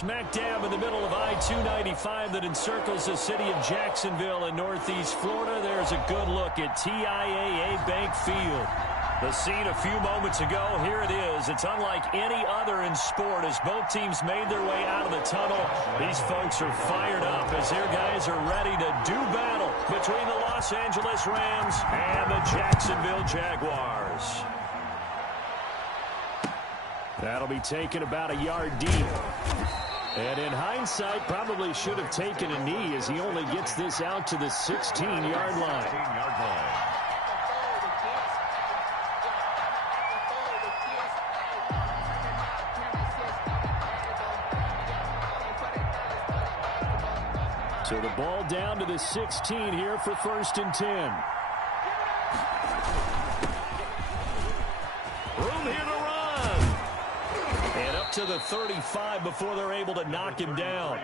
Smack dab in the middle of I-295 that encircles the city of Jacksonville in northeast Florida. There's a good look at TIAA Bank Field. The scene a few moments ago, here it is. It's unlike any other in sport as both teams made their way out of the tunnel. These folks are fired up as their guys are ready to do battle between the Los Angeles Rams and the Jacksonville Jaguars. That'll be taken about a yard deep. And in hindsight, probably should have taken a knee as he only gets this out to the 16-yard line. So the ball down to the 16 here for 1st and 10. Room here to run. And up to the 35 before they're able to knock him down.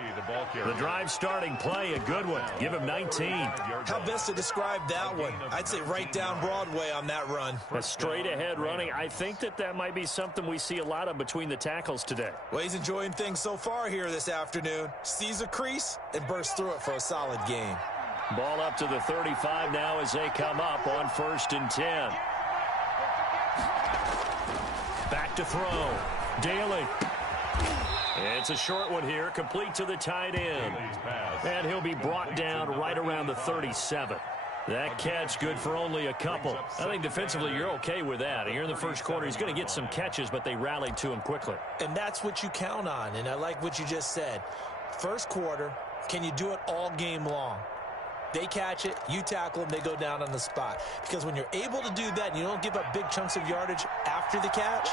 The drive starting play, a good one. Give him 19. How best to describe that one? I'd say right down Broadway on that run. A straight-ahead running. I think that might be something we see a lot of between the tackles today. Well, he's enjoying things so far here this afternoon. Sees a crease and bursts through it for a solid game. Ball up to the 35 now as they come up on 1st and 10. Back to throw. Daly. It's a short one here, complete to the tight end. And he'll be brought down right around the 37. That catch good for only a couple. I think defensively you're okay with that. Here in the first quarter, he's going to get some catches, but they rallied to him quickly. And that's what you count on, and I like what you just said. First quarter, can you do it all game long? They catch it, you tackle them, they go down on the spot. Because when you're able to do that and you don't give up big chunks of yardage after the catch,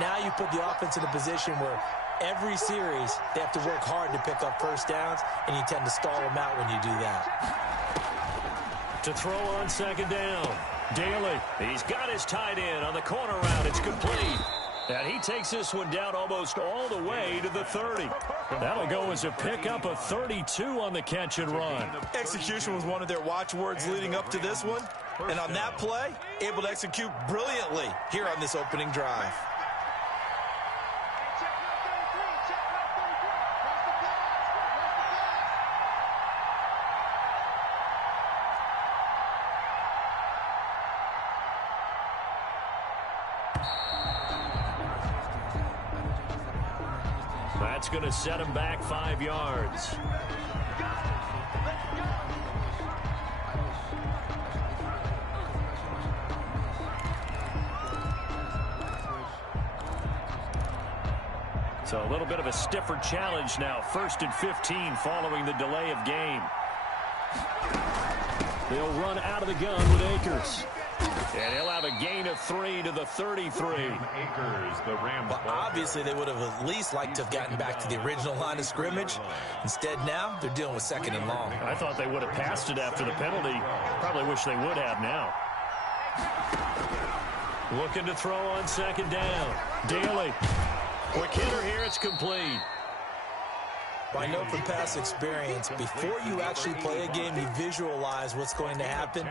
now you put the offense in a position where every series they have to work hard to pick up first downs, and you tend to stall them out when you do that. To throw on 2nd down, Daly. He's got his tight end on the corner route. It's complete. And he takes this one down almost all the way to the 30. That'll go as a pickup of 32 on the catch and run. Execution was one of their watchwords leading up to this one. And on that play, able to execute brilliantly here on this opening drive. That's going to set him back 5 yards. So a little bit of a stiffer challenge now. 1st and 15 following the delay of game. They'll run out of the gun with Akers. And he'll have a gain of 3 to the 33. Well, obviously, they would have at least liked to have gotten back to the original line of scrimmage. Instead, now, they're dealing with 2nd and long. I thought they would have passed it after the penalty. Probably wish they would have now. Looking to throw on 2nd down. Daly. Quick hitter here. It's complete. I know from past experience, before you actually play a game, you visualize what's going to happen.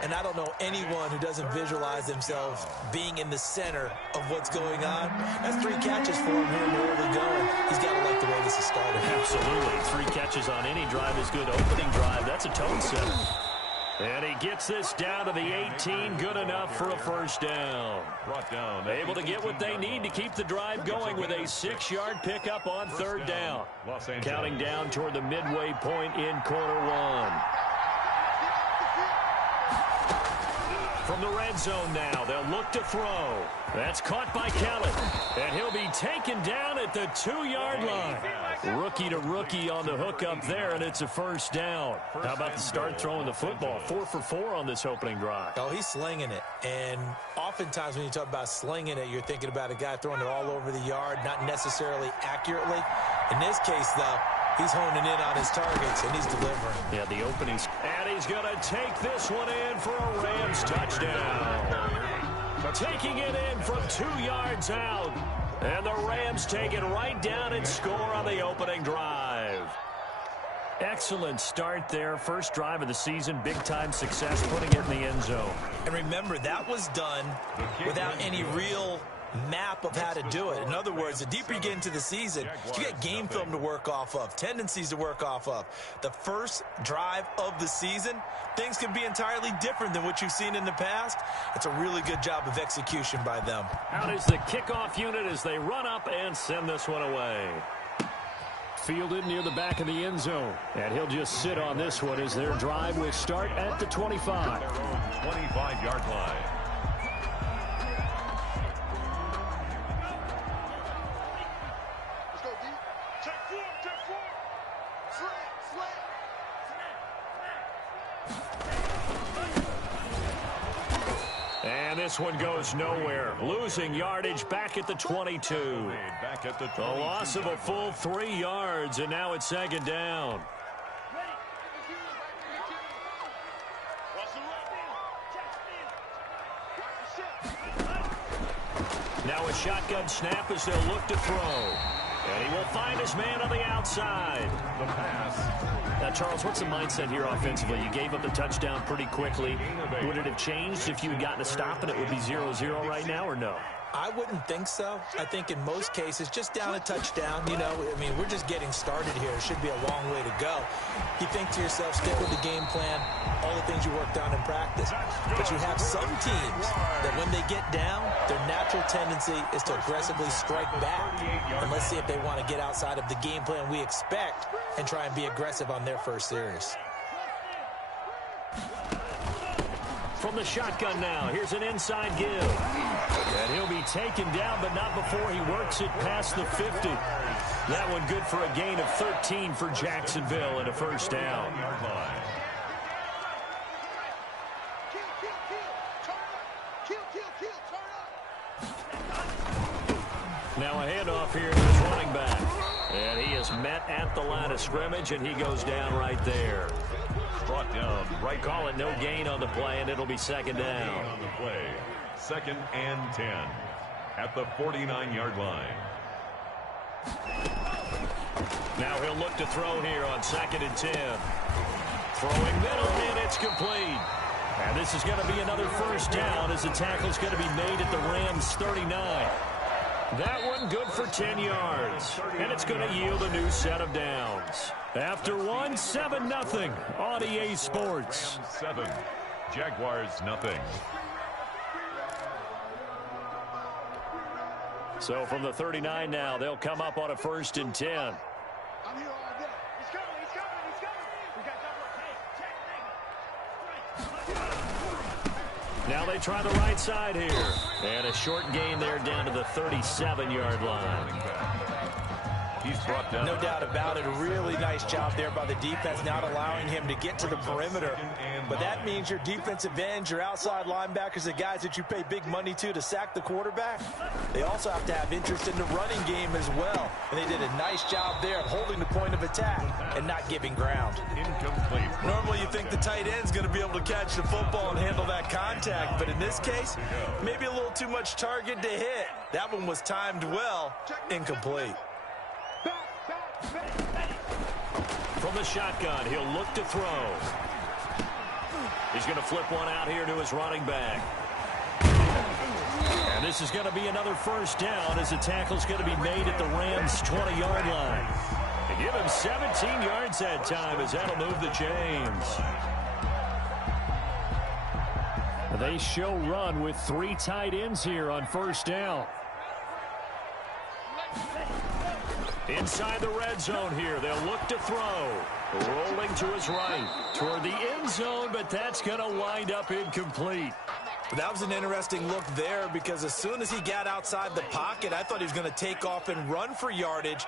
And I don't know anyone who doesn't visualize themselves being in the center of what's going on. That's 3 catches for him here in the early going. He's got to like the way this has started. Absolutely. 3 catches on any drive is good. Opening drive, that's a tone setter. And he gets this down to the 18. Good enough for a first down. Able to get what they need to keep the drive going with a 6-yard pickup on 3rd down. Counting down toward the midway point in quarter 1. From the red zone now, they'll look to throw. That's caught by Kelly. And he'll be taken down at the 2-yard line. Rookie to rookie on the hook up there, and it's a first down. How about the start throwing the football? 4 for 4 on this opening drive. Oh, he's slinging it. And oftentimes when you talk about slinging it, you're thinking about a guy throwing it all over the yard, not necessarily accurately. In this case, though, he's honing in on his targets, and he's delivering. Yeah, the openings. And he's going to take this one in for a Rams touchdown. Taking it in from 2 yards out. And the Rams take it right down and score on the opening drive. Excellent start there. First drive of the season. Big-time success putting it in the end zone. And remember, that was done without any real map of how to do it. In other words, the deeper you get into the season, you get game film to work off of, tendencies to work off of. The first drive of the season, things can be entirely different than what you've seen in the past. It's a really good job of execution by them. Out is the kickoff unit as they run up and send this one away. Fielded near the back of the end zone. And he'll just sit on this one as their drive will start at the 25. 25-yard line. And this one goes nowhere. Losing yardage back at the 22. A loss of a full 3 yards, and now it's second down. Now a shotgun snap as they'll look to throw. And he will find his man on the outside. The pass. Now, Charles, what's the mindset here offensively? You gave up the touchdown pretty quickly. Would it have changed if you had gotten a stop and it would be 0-0 right now, or no? I wouldn't think so. I think in most cases, just down a touchdown, you know, I mean, we're just getting started here. It should be a long way to go. You think to yourself, stick with the game plan, all the things you worked on in practice. But you have some teams that when they get down, their natural tendency is to aggressively strike back. And let's see if they want to get outside of the game plan we expect and try and be aggressive on their first series. From the shotgun now, here's an inside give. And he'll be taken down, but not before he works it past the 50. That one good for a gain of 13 for Jacksonville and a first down. Now a handoff here to his running back. And he is met at the line of scrimmage, and he goes down right there. Brought down right. Call it no gain on the play, and it'll be second down. On the play. 2nd and 10 at the 49-yard line. Now he'll look to throw here on 2nd and 10. Throwing middle, and it's complete. And this is going to be another first down as the tackle's going to be made at the Rams' 39. That one good for 10 yards. And it's going to yield a new set of downs. After one, 7-0 on EA Sports. 7, Jaguars nothing. So from the 39 now, they'll come up on a 1st and 10. I'm here all day. He's coming, he's coming, he's coming. We got double. Hey, check, Now they try the right side here. And a short gain there down to the 37-yard line. He's brought down. No doubt about it. A really nice job there by the defense, not allowing him to get to the perimeter. But that means your defensive ends, your outside linebackers, the guys that you pay big money to sack the quarterback, they also have to have interest in the running game as well. And they did a nice job there of holding the point of attack and not giving ground. Incomplete. Normally you think the tight end's going to be able to catch the football and handle that contact. But in this case, maybe a little too much target to hit. That one was timed well. Incomplete. From the shotgun, he'll look to throw. He's going to flip one out here to his running back. And this is going to be another first down as the tackle's going to be made at the Rams' 20-yard line. They give him 17 yards that time as that'll move the chains. They show run with 3 tight ends here on first down. Inside the red zone here, they'll look to throw. Rolling to his right toward the end zone, but that's going to wind up incomplete. That was an interesting look there because as soon as he got outside the pocket, I thought he was going to take off and run for yardage.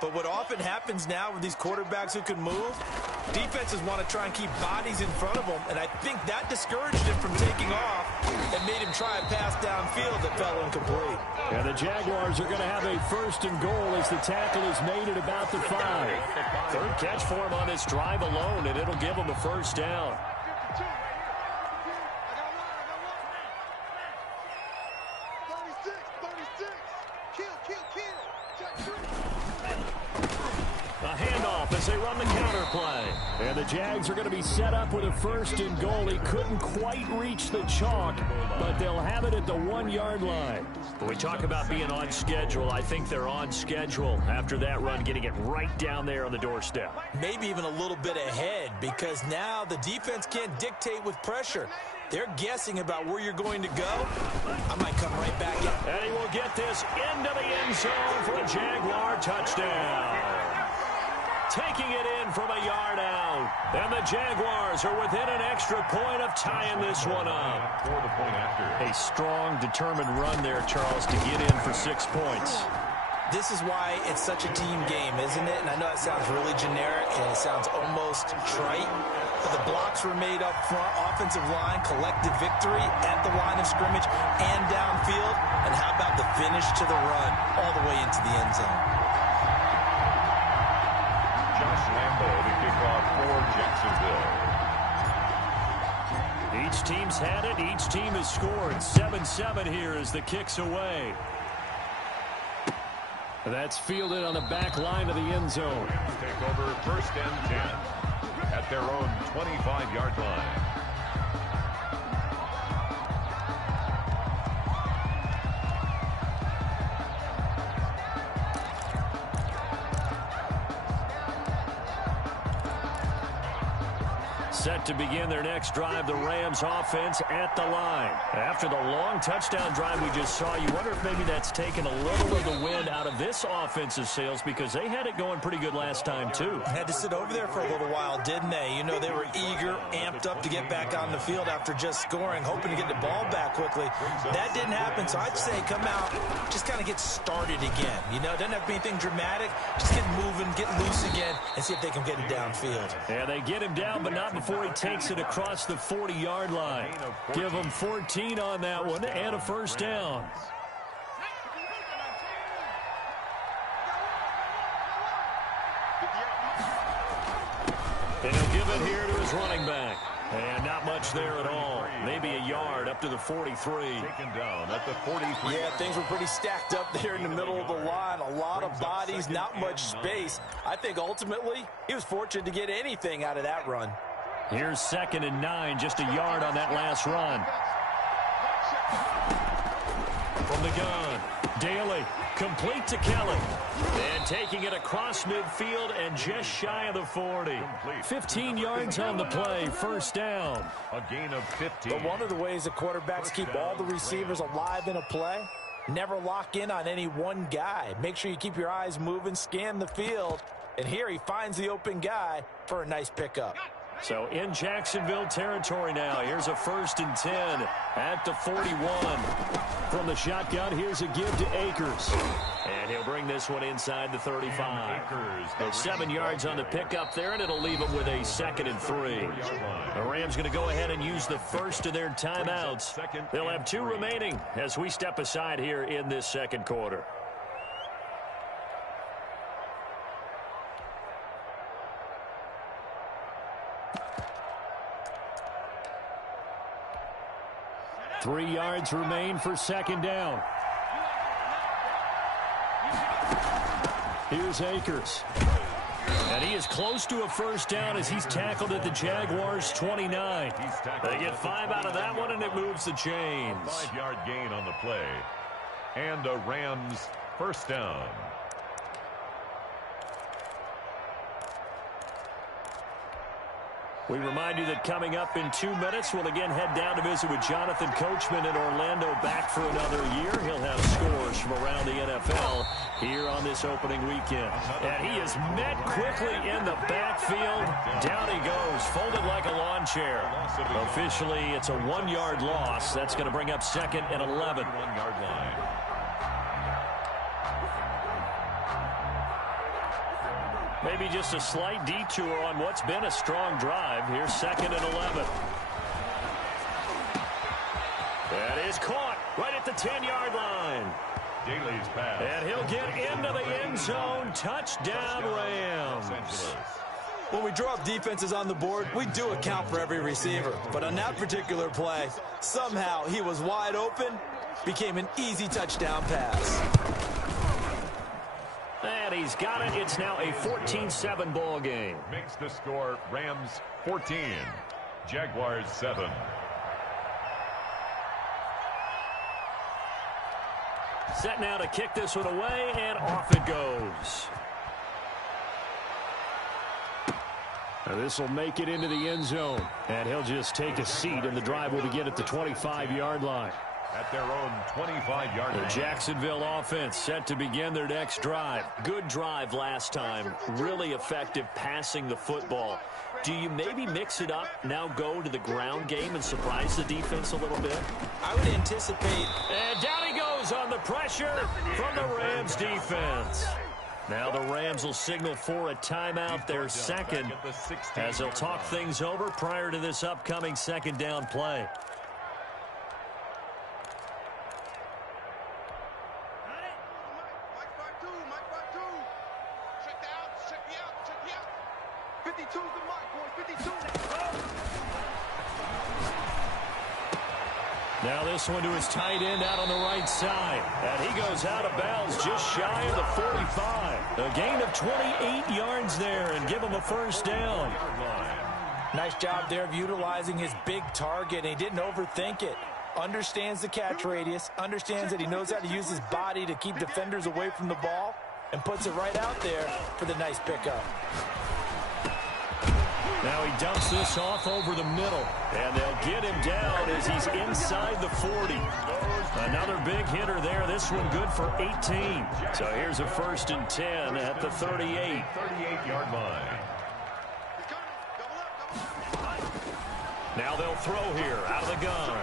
But what often happens now with these quarterbacks who can move, defenses want to try and keep bodies in front of them, and I think that discouraged him from taking off and made him try a pass downfield that fell incomplete. And the Jaguars are going to have a 1st and goal as the tackle is made at about the 5. 3rd catch for him on this drive alone, and it'll give him a first down. as they run the counter play. And the Jags are going to be set up with a 1st and goal. He couldn't quite reach the chalk, but they'll have it at the 1-yard line. When we talk about being on schedule, I think they're on schedule after that run, getting it right down there on the doorstep. Maybe even a little bit ahead, because now the defense can't dictate with pressure. They're guessing about where you're going to go. I might come right back in. And he will get this into the end zone for a Jaguar touchdown. Taking it in from a yard out. And the Jaguars are within an extra point of tying this one up. For the point after. A strong, determined run there, Charles, to get in for 6 points. This is why it's such a team game, isn't it? And I know it sounds really generic and it sounds almost trite, but the blocks were made up front, offensive line, collective victory at the line of scrimmage and downfield. And how about the finish to the run all the way into the end zone? Josh Lambo to kick off for Jacksonville. Each team's had it. Each team has scored. 7-7 here as the kick's away. That's fielded on the back line of the end zone. Take over 1st and 10 at their own 25-yard line. Set to begin their next drive, the Rams offense at the line. After the long touchdown drive we just saw, you wonder if maybe that's taken a little of the wind out of this offensive sails, because they had it going pretty good last time too. Had to sit over there for a little while, didn't they? You know, they were eager, amped up to get back on the field after just scoring, hoping to get the ball back quickly. That didn't happen, so I'd say come out, just kind of get started again. You know, doesn't have to be anything dramatic. Just get moving, get loose again, and see if they can get it downfield. Yeah, they get him down, but not before he takes it across the 40-yard line. Give him 14 on that one and a 1st down. And he'll give it here to his running back. And not much there at all. Maybe a yard up to the 43. Taken down at the 43. Yeah, things were pretty stacked up there in the middle of the line. A lot of bodies, not much space. I think ultimately he was fortunate to get anything out of that run. Here's 2nd and 9, just a yard on that last run. From the gun, Daly, complete to Kelly. And taking it across midfield and just shy of the 40. 15 yards on the play, 1st down. A gain of 15. But one of the ways the quarterbacks keep all the receivers alive in a play, never lock in on any one guy. Make sure you keep your eyes moving, scan the field. And here he finds the open guy for a nice pickup. So in Jacksonville territory now. Here's a 1st and 10 at the 41. From the shotgun, here's a give to Akers. And he'll bring this one inside the 35. 7 yards on the pickup there, and it'll leave him with a 2nd and 3. The Rams going to go ahead and use the first of their timeouts. They'll have 2 remaining as we step aside here in this 2nd quarter. Three yards remain for 2nd down. Here's Akers. And he is close to a 1st down as he's tackled at the Jaguars' 29. They get 5 out of that one, and it moves the chains. 5-yard gain on the play. And a Rams 1st down. We remind you that coming up in 2 minutes, we'll again head down to visit with Jonathan Coachman in Orlando, back for another year. He'll have scores from around the NFL here on this opening weekend. And he is met quickly in the backfield. Down he goes, folded like a lawn chair. Officially, it's a 1-yard loss. That's going to bring up 2nd and 11. 1-yard line. Maybe just a slight detour on what's been a strong drive. Here's 2nd and 11. That is caught right at the 10-yard line. Daly's pass. And he'll get into the end zone. Touchdown, Rams. When we draw up defenses on the board, we do account for every receiver. But on that particular play, somehow he was wide open, became an easy touchdown pass. And and he's got it. It's now a 14-7 ball game. Makes the score Rams 14, Jaguars 7. Set now to kick this one away, and off it goes. This will make it into the end zone, and he'll just take a seat, and the drive will begin at the 25-yard line. At their own 25-yard line. The Jacksonville offense set to begin their next drive. Good drive last time. Really effective passing the football. Do you maybe mix it up, now go to the ground game and surprise the defense a little bit? I would anticipate. And down he goes on the pressure from the Rams defense. Now the Rams will signal for a timeout, their second, as they'll talk things over prior to this upcoming second down play. Now this one to his tight end out on the right side. And he goes out of bounds just shy of the 45. A gain of 28 yards there and give him a first down. Nice job there of utilizing his big target. And he didn't overthink it. Understands the catch radius. Understands that he knows how to use his body to keep defenders away from the ball. And puts it right out there for the nice pickup. Now he dumps this off over the middle, and they'll get him down as he's inside the 40. Another big hitter there. This one good for 18. So here's a 1st and 10 at the 38. 38-yard line. Now they'll throw here out of the gun.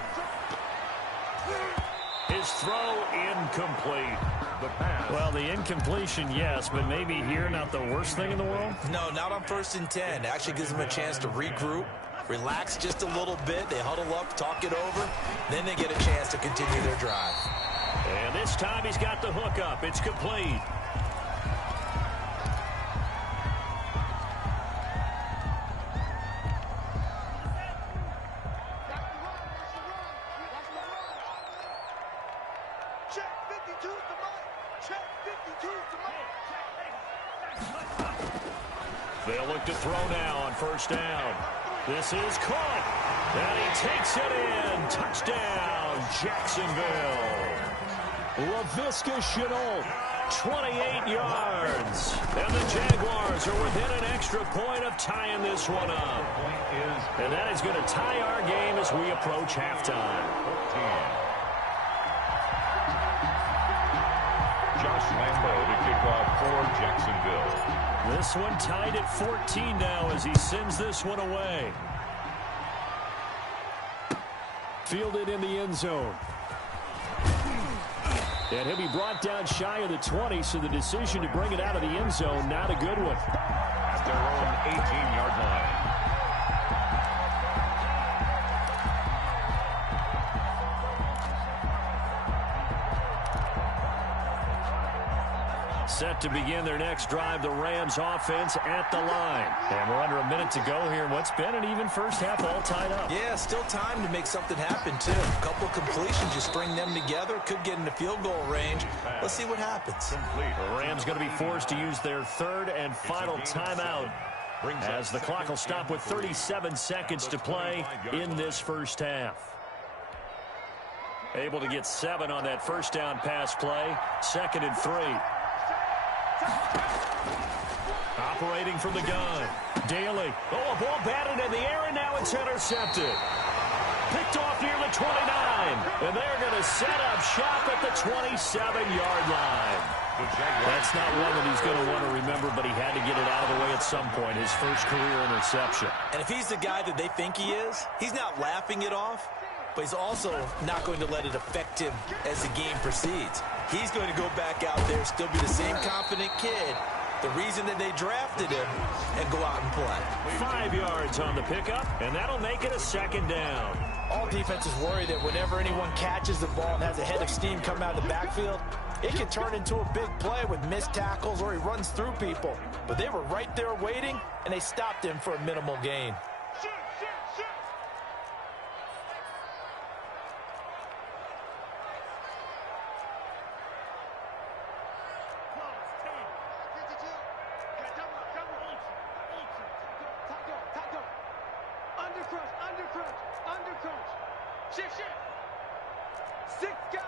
His throw incomplete. The pass. Well, the incompletion, yes, but maybe here not the worst thing in the world? No, not on 1st and 10. It actually gives them a chance to regroup, relax just a little bit. They huddle up, talk it over. Then they get a chance to continue their drive. And this time he's got the hook up. It's complete. They'll look to throw now on 1st down. This is caught. And he takes it in. Touchdown, Jacksonville. Laviska Shenault, 28 yards. And the Jaguars are within an extra point of tying this one up. And that is going to tie our game as we approach halftime. Josh Lambo to kick off for Jacksonville. This one tied at 14 now as he sends this one away. Fielded in the end zone. And he'll be brought down shy of the 20, so the decision to bring it out of the end zone, not a good one. At their own 18-yard line. Set to begin their next drive, the Rams offense at the line. And we're under a minute to go here. What's been an even first half, all tied up. Yeah, still time to make something happen, too. A couple of completions, you string them together, could get into field goal range. Let's see what happens. The Rams going to be forced to use their 3rd and final timeout as the clock will stop with 37 seconds to play in this first half. Able to get 7 on that first down pass play. 2nd and 3. Operating from the gun. Daly. Oh, a ball batted in the air, and now it's intercepted. Picked off near the 29. And they're going to set up shop at the 27-yard line. That's not one that he's going to want to remember, but he had to get it out of the way at some point. His first career interception. And if he's the guy that they think he is, he's not laughing it off, but he's also not going to let it affect him as the game proceeds. He's going to go back out there, still be the same confident kid, the reason that they drafted him, and go out and play. 5 yards on the pickup, and that'll make it a 2nd down. All defenses worry that whenever anyone catches the ball and has a head of steam come out of the backfield, it can turn into a big play with missed tackles or he runs through people. But they were right there waiting, and they stopped him for a minimal gain. stretch. Under coach. Shift, shift. 6 guys.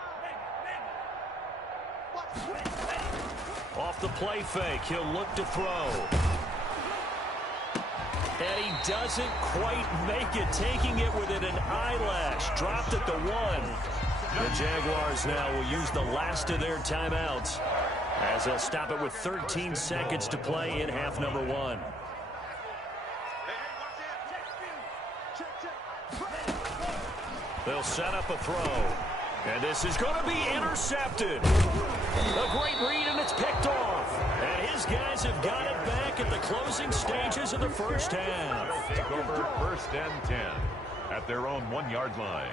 Off the play fake, he'll look to throw. And he doesn't quite make it, taking it within an eyelash. Dropped at the 1. The Jaguars now will use the last of their timeouts as they'll stop it with 13 seconds to play in half number 1. They'll set up a throw. And this is going to be intercepted. A great read, and it's picked off. And his guys have got it back at the closing stages of the first half. Take over 1st and 10 at their own 1-yard line.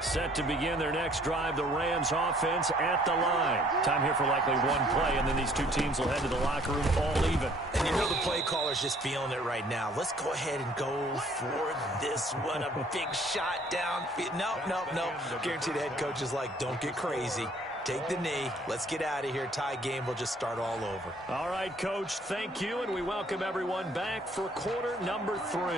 Set to begin their next drive, the Rams offense at the line. Time here for likely one play, and then these two teams will head to the locker room all even. And you know the play caller's just feeling it right now. Let's go ahead and go for this one. A big shot down. No. Guaranteed the head coach is like, don't get crazy. Take the knee. Let's get out of here. Tie game will just start all over. All right, Coach, thank you, and we welcome everyone back for quarter number 3.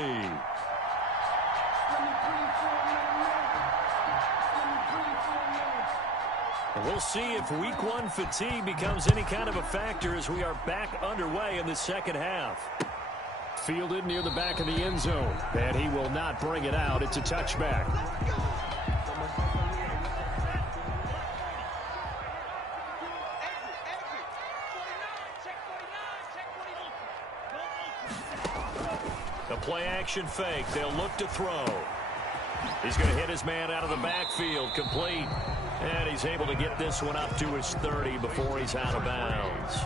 We'll see if week 1 fatigue becomes any kind of a factor as we are back underway in the second half. Fielded near the back of the end zone, and he will not bring it out. It's a touchback. The play action fake. They'll look to throw. He's going to hit his man out of the backfield, complete. And he's able to get this one up to his 30 before he's out of bounds.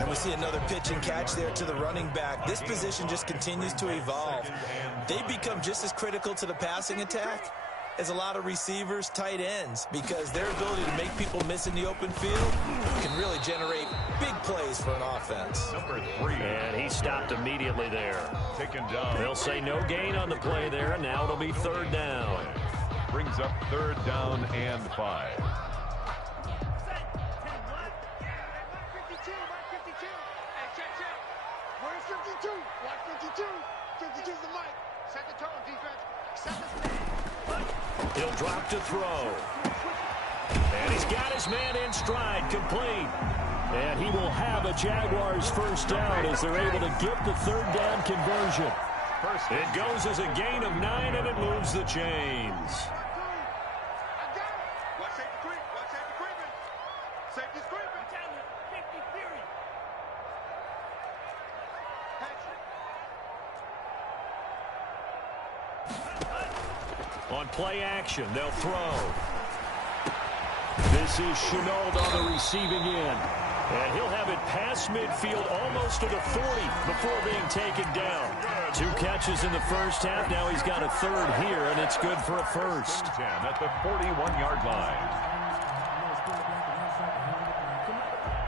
And we see another pitch and catch there to the running back. This position just continues to evolve. They become just as critical to the passing attack as a lot of receivers, tight ends, because their ability to make people miss in the open field can really generate big plays for an offense. Number 3. And he stopped immediately there. Taken down. They'll say no gain on the play there. Now it'll be 3rd down. Brings up 3rd down and 5. 52, 52. Hey, check. Where's 52? Watch 52. 52's the mic. Set the tone, defense. Set the stand. He'll drop to throw. And he's got his man in stride, complete. And he will have a Jaguars 1st down as they're able to get the 3rd down conversion. It goes as a gain of 9, and it moves the chains. On play action, they'll throw. This is Chenault on the receiving end. And he'll have it past midfield almost to the 40 before being taken down. 2 catches in the first half. Now he's got a 3rd here, and it's good for a 1st. 10 at the 41-yard line.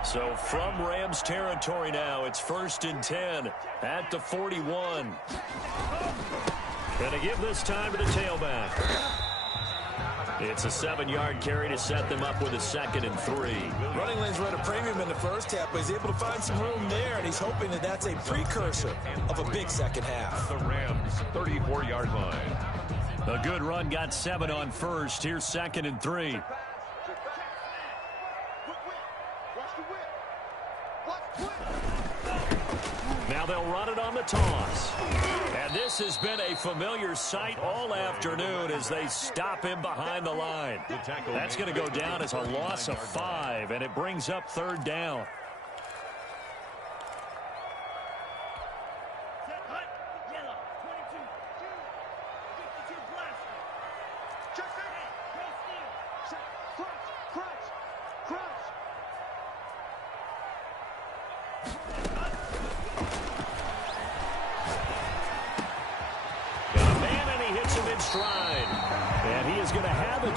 So from Rams territory now, it's 1st and 10 at the 41. Going to give this time to the tailback. It's a 7-yard carry to set them up with a 2nd and 3. Running lanes were at a premium in the first half, but he's able to find some room there, and he's hoping that that's a precursor of a big second half. The Rams 34-yard line. A good run, got 7 on 1st. Here's 2nd and 3. Now they'll run it on the toss. And this has been a familiar sight all afternoon as they stop him behind the line. That's going to go down as a loss of 5, and it brings up 3rd down.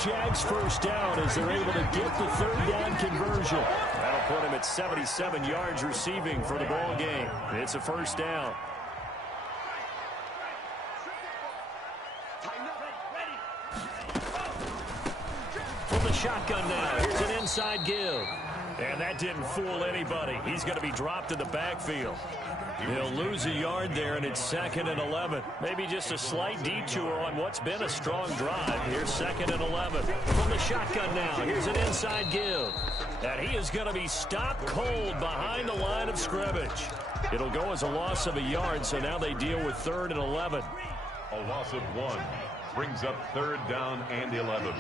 Jags 1st down as they're able to get the 3rd down conversion. That'll put him at 77 yards receiving for the ball game. It's a 1st down. From the shotgun now, here's an inside give. And that didn't fool anybody. He's going to be dropped in the backfield. He'll lose a yard there, and it's 2nd and 11. Maybe just a slight detour on what's been a strong drive. Here's 2nd and 11. From the shotgun now, here's an inside give. And he is going to be stopped cold behind the line of scrimmage. It'll go as a loss of a yard, so now they deal with 3rd and 11. A loss of 1 brings up 3rd down and 11.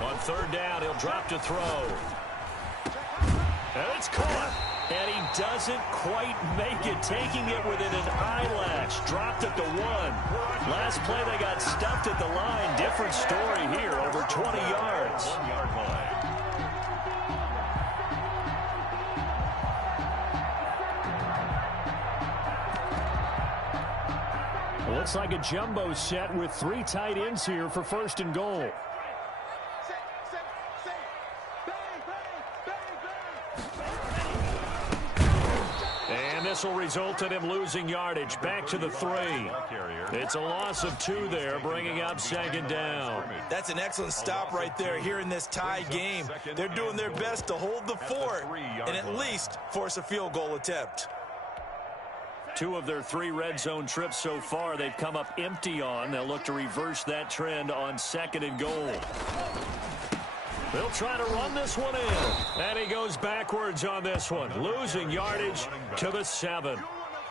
On 3rd down, he'll drop to throw. And it's caught. And he doesn't quite make it, taking it within an eyelash. Dropped at the 1. Last play, they got stuffed at the line. Different story here, over 20 yards. 1-yard line. Looks like a jumbo set with 3 tight ends here for 1st and goal. And this will result in him losing yardage. Back to the 3. It's a loss of 2 there, bringing up 2nd down. That's an excellent stop right there here in this tie game. They're doing their best to hold the fort and at least force a field goal attempt. 2 of their 3 red zone trips so far they've come up empty on. They'll look to reverse that trend on 2nd and goal. They'll try to run this one in. And he goes backwards on this one, losing yardage to the 7.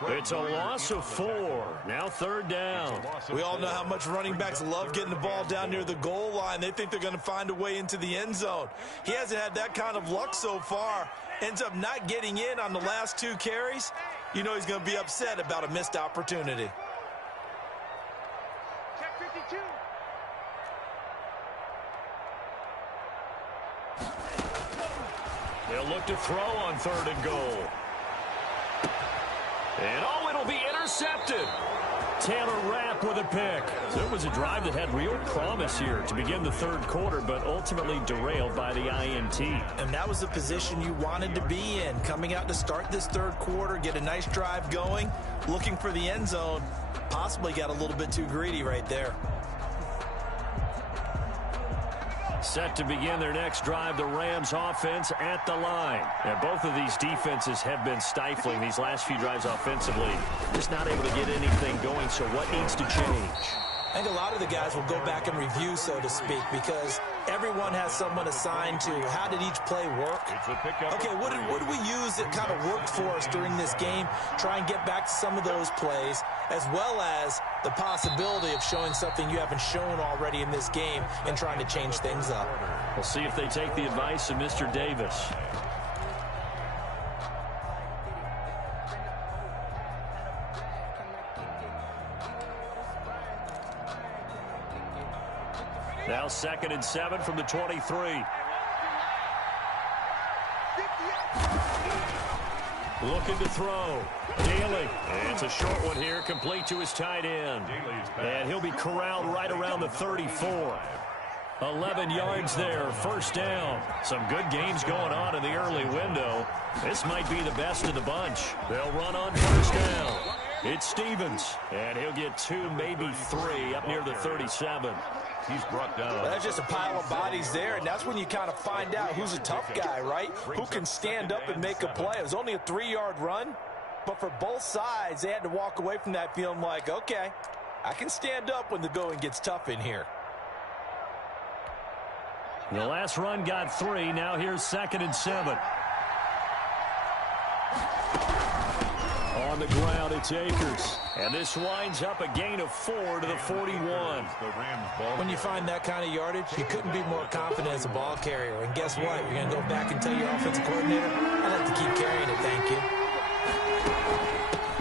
It's a loss of 4. Now 3rd down. We all know how much running backs love getting the ball down near the goal line. They think they're going to find a way into the end zone. He hasn't had that kind of luck so far. Ends up not getting in on the last 2 carries. You know he's going to be upset about a missed opportunity. Check 52. They'll look to throw on 3rd and goal. And oh, it'll be intercepted. Taylor Rapp with a pick. So it was a drive that had real promise here to begin the 3rd quarter, but ultimately derailed by the INT. And that was the position you wanted to be in. Coming out to start this 3rd quarter, get a nice drive going, looking for the end zone. Possibly got a little bit too greedy right there. Set to begin their next drive, the Rams offense at the line. And both of these defenses have been stifling these last few drives offensively. Just not able to get anything going, so what needs to change? I think a lot of the guys will go back and review, so to speak, because everyone has someone assigned to how did each play work. Okay, what did we use that kind of worked for us during this game? Try and get back to some of those plays, as well as the possibility of showing something you haven't shown already in this game and trying to change things up. We'll see if they take the advice of Mr. Davis. Now 2nd and 7 from the 23. Looking to throw. Daly. And it's a short one here, complete to his tight end. And he'll be corralled right around the 34. 11 yards there, 1st down. Some good games going on in the early window. This might be the best of the bunch. They'll run on 1st down. It's Stevens, and he'll get 2, maybe 3 up near the 37. He's brought down. That's just a pile of bodies there, and that's when you kind of find out who's a tough guy, right? Who can stand up and make a play. It was only a 3-yard run, but for both sides, they had to walk away from that feeling like, okay, I can stand up when the going gets tough in here. The last run got 3. Now here's 2nd and 7. On the ground, it's Akers. And this winds up a gain of 4 to the 41. When you find that kind of yardage, you couldn't be more confident as a ball carrier. And guess what? You're going to go back and tell your offensive coordinator, I'd like to keep carrying it, thank you.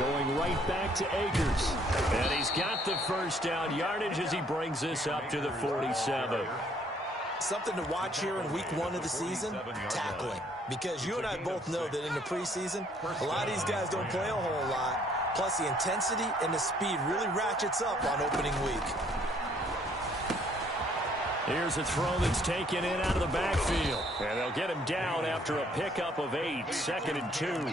Going right back to Akers. And he's got the 1st down yardage as he brings this up to the 47. Something to watch here in week 1 of the season, tackling. Because you and I both know that in the preseason, a lot of these guys don't play a whole lot. Plus, the intensity and the speed really ratchets up on opening week. Here's a throw that's taken in out of the backfield. And they'll get him down after a pickup of 8, 2nd and 2.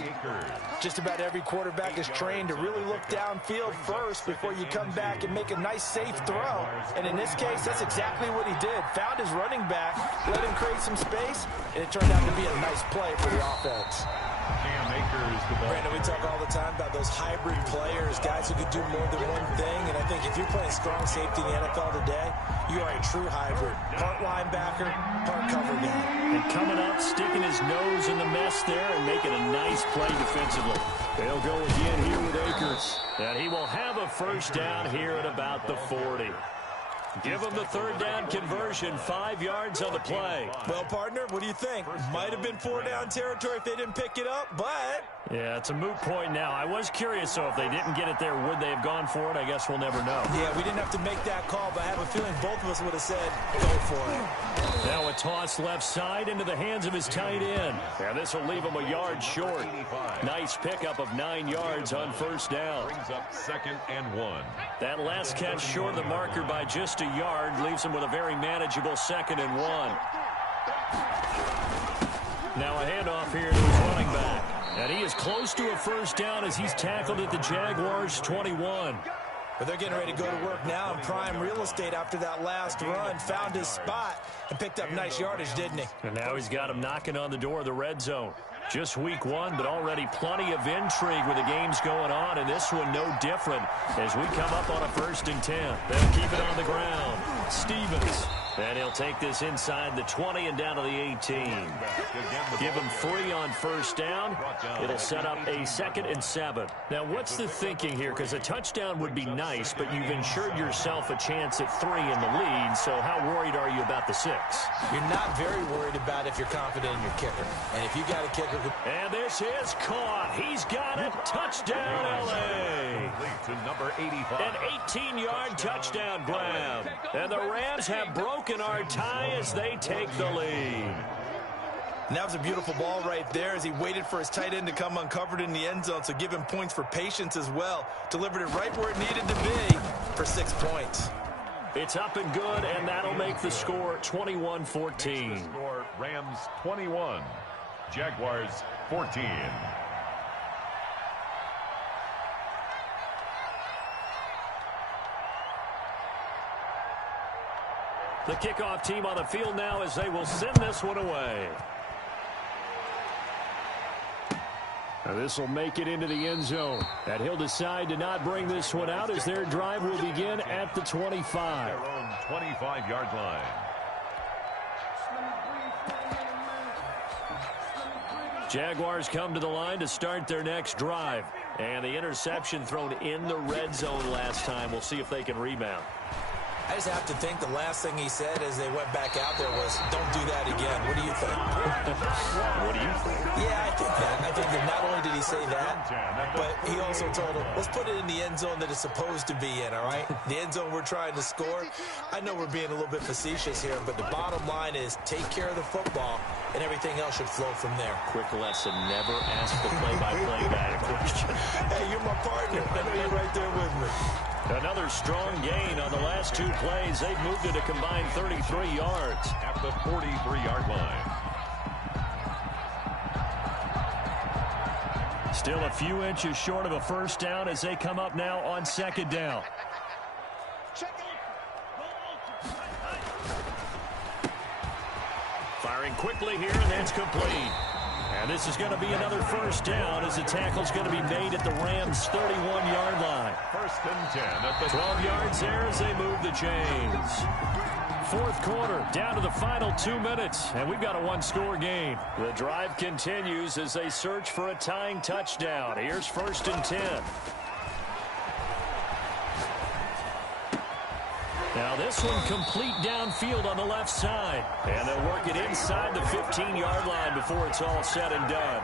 Just about every quarterback is trained to really look downfield first before you come back and make a nice, safe throw. And in this case, that's exactly what he did. Found his running back, let him create some space, and it turned out to be a nice play for the offense. Brandon, we talk all the time about those hybrid players, guys who could do more than one thing. And I think if you're playing strong safety in the NFL today, you are a true hybrid. Part linebacker, part cover guy. And coming up, sticking his nose in the mess there and making a nice play defensively. They'll go again here with Akers. And he will have a first down here at about the 40. Give him the 3rd down conversion, 5 yards on the play. Well, partner, what do you think? Might have been 4-down territory if they didn't pick it up, but... Yeah, it's a moot point now. I was curious, so if they didn't get it there, would they have gone for it? I guess we'll never know. Yeah, we didn't have to make that call, but I have a feeling both of us would have said, go for it. Now a toss left side into the hands of his tight end. Yeah, this will leave him a yard short. Nice pickup of 9 yards on first down. Brings up 2nd and 1. That last catch short of the marker by just a yard leaves him with a very manageable 2nd and 1. Now a handoff here to his running back. And he is close to a first down as he's tackled at the Jaguars' 21. But they're getting ready to go to work now in prime real estate after that last run. Found his spot and picked up nice yardage, didn't he? And now he's got him knocking on the door of the red zone. Just week 1, but already plenty of intrigue with the games going on, and this one no different as we come up on a 1st and 10. They'll keep it on the ground. Stevens. And he'll take this inside the 20 and down to the 18. Give him 3 on first down. It'll set up a 2nd and 7. Now, what's the thinking here? Because a touchdown would be nice, but you've ensured yourself a chance at 3 in the lead, so how worried are you about the 6? You're not very worried about if you're confident in your kicker. And if you got a kicker... And this is caught. He's got it. Touchdown, L.A. To number 85. An 18-yard touchdown grab. And the Rams have broken our tie as they take the lead. And that was a beautiful ball right there as he waited for his tight end to come uncovered in the end zone, so give him points for patience as well. Delivered it right where it needed to be for 6 points. It's up and good, and that'll make the score 21-14. Score Rams 21, Jaguars 14. The kickoff team on the field now as they will send this one away. Now this will make it into the end zone. And he'll decide to not bring this one out as their drive will begin at the 25. Their own 25-yard line. Jaguars come to the line to start their next drive. And the interception thrown in the red zone last time. We'll see if they can rebound. I just have to think the last thing he said as they went back out there was, don't do that again. What do you think? What do you think? Yeah, I think that. I think that not only did he say that, but he also told him, let's put it in the end zone that it's supposed to be in, all right? The end zone we're trying to score. I know we're being a little bit facetious here, but the bottom line is take care of the football, and everything else should flow from there. Quick lesson, never ask the play-by-play guy a question. Hey, you're my partner. I know you're right there with me. Another strong gain on the last 2 plays. They've moved it a combined 33 yards. At the 43-yard line. Still a few inches short of a first down as they come up now on 2nd down. Firing quickly here, and that's complete. And this is going to be another first down as the tackle's going to be made at the Rams' 31-yard line. 1st and 10 at the 12 yards there as they move the chains. 4th quarter, down to the final 2 minutes, and we've got a 1-score game. The drive continues as they search for a tying touchdown. Here's 1st and 10. Now this one complete downfield on the left side. And they'll work it inside the 15-yard line before it's all said and done.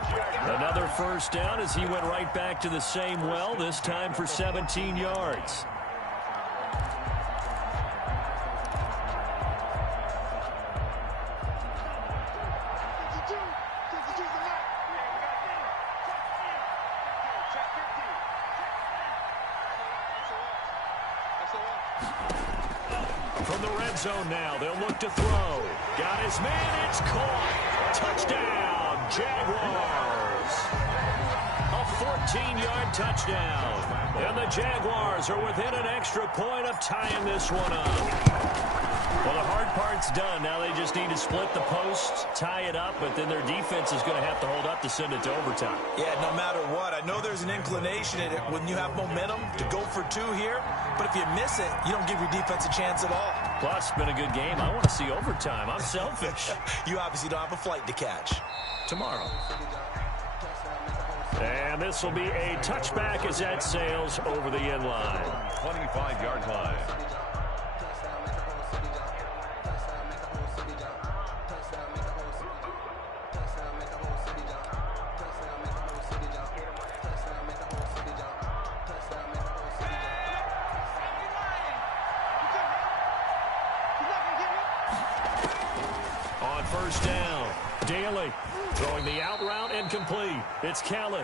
Another first down as he went right back to the same well, this time for 17 yards. From the red zone now, they'll look to throw. Got his man, it's caught. Touchdown, Jaguars. A 14-yard touchdown. And the Jaguars are within an extra point of tying this one up. Well, the hard part's done. Now they just need to split the posts, tie it up, but then their defense is going to have to hold up to send it to overtime. Yeah, no matter what. I know there's an inclination in it when you have momentum to go for two here, but if you miss it, you don't give your defense a chance at all. Plus, it's been a good game. I want to see overtime. I'm selfish. You obviously don't have a flight to catch. Tomorrow. And this will be a touchback as that sails over the end line. 25-yard line. First down. Daly throwing the out route incomplete. It's Kelly.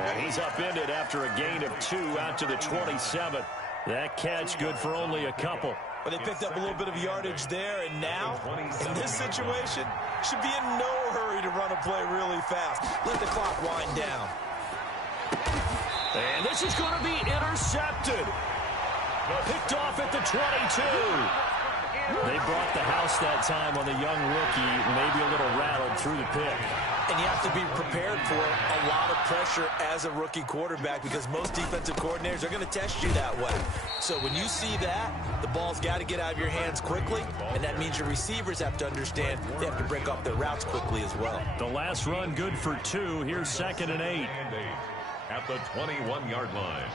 And he's upended after a gain of 2 out to the 27. That catch good for only a couple. But they picked up a little bit of yardage there, and now, in this situation, should be in no hurry to run a play really fast. Let the clock wind down. And this is going to be intercepted. Picked off at the 22. They brought the house that time on the young rookie, maybe a little rattled through the pick. And you have to be prepared for a lot of pressure as a rookie quarterback because most defensive coordinators are going to test you that way. So when you see that, the ball's got to get out of your hands quickly, and that means your receivers have to understand they have to break off their routes quickly as well. The last run good for 2. Here's 2nd and 8. At the 21-yard line.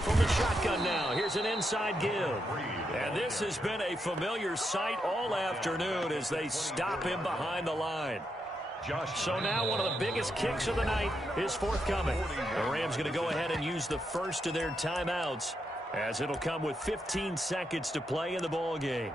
From the shotgun now, here's an inside give. And this has been a familiar sight all afternoon as they stop him behind the line. So now one of the biggest kicks of the night is forthcoming. The Rams going to go ahead and use the first of their timeouts as it'll come with 15 seconds to play in the ball game.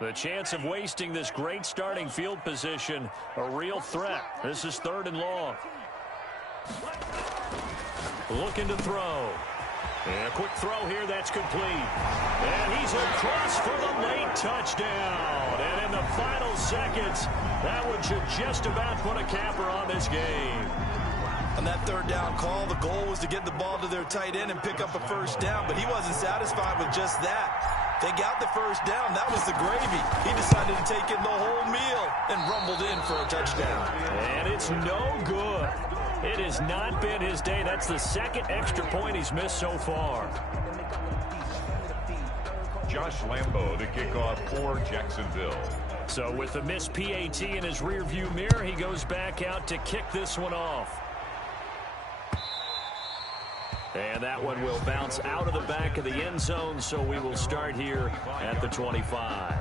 The chance of wasting this great starting field position, a real threat. This is 3rd and long. Looking to throw. And a quick throw here, that's complete. And he's across for the late touchdown. And in the final seconds, that one should just about put a capper on this game. On that 3rd down call, the goal was to get the ball to their tight end and pick up a first down, but he wasn't satisfied with just that. They got the first down. That was the gravy. He decided to take in the whole meal and rumbled in for a touchdown. And it's no good. It has not been his day. That's the 2nd extra point he's missed so far. Josh Lambo to kick off for Jacksonville. So with the missed PAT in his rearview mirror, he goes back out to kick this one off. And that one will bounce out of the back of the end zone, so we will start here at the 25.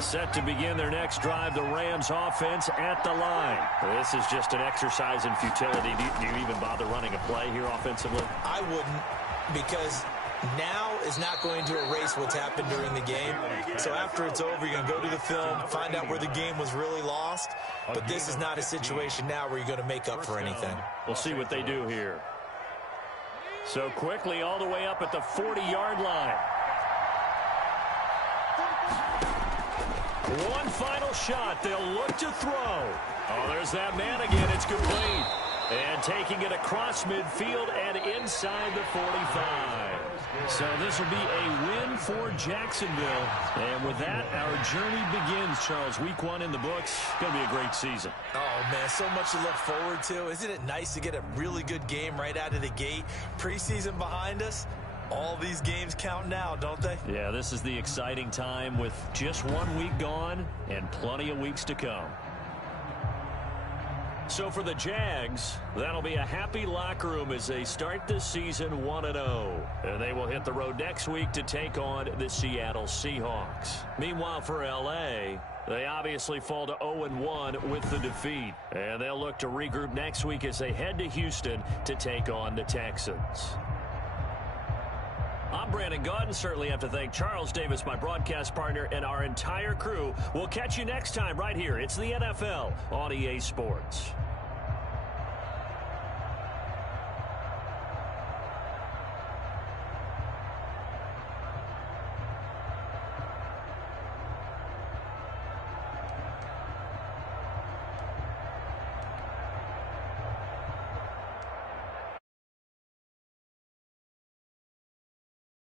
Set to begin their next drive, the Rams offense at the line. This is just an exercise in futility. Do you even bother running a play here offensively? I wouldn't, because now is not going to erase what's happened during the game. So after it's over, you're going to go to the film, find out where the game was really lost. But this is not a situation now where you're going to make up for anything. We'll see what they do here. So quickly all the way up at the 40-yard line. One final shot. They'll look to throw. Oh, there's that man again. It's complete. And taking it across midfield and inside the 45. So this will be a win for Jacksonville. And with that, our journey begins, Charles. Week 1 in the books. It's going to be a great season. Oh, man, so much to look forward to. Isn't it nice to get a really good game right out of the gate? Preseason behind us. All these games count now, don't they? Yeah, this is the exciting time with just 1 week gone and plenty of weeks to come. So for the Jags, that'll be a happy locker room as they start this season 1-0. And they will hit the road next week to take on the Seattle Seahawks. Meanwhile, for L.A., they obviously fall to 0-1 with the defeat. And they'll look to regroup next week as they head to Houston to take on the Texans. I'm Brandon Gaudin. Certainly have to thank Charles Davis, my broadcast partner, and our entire crew. We'll catch you next time right here. It's the NFL on EA Sports.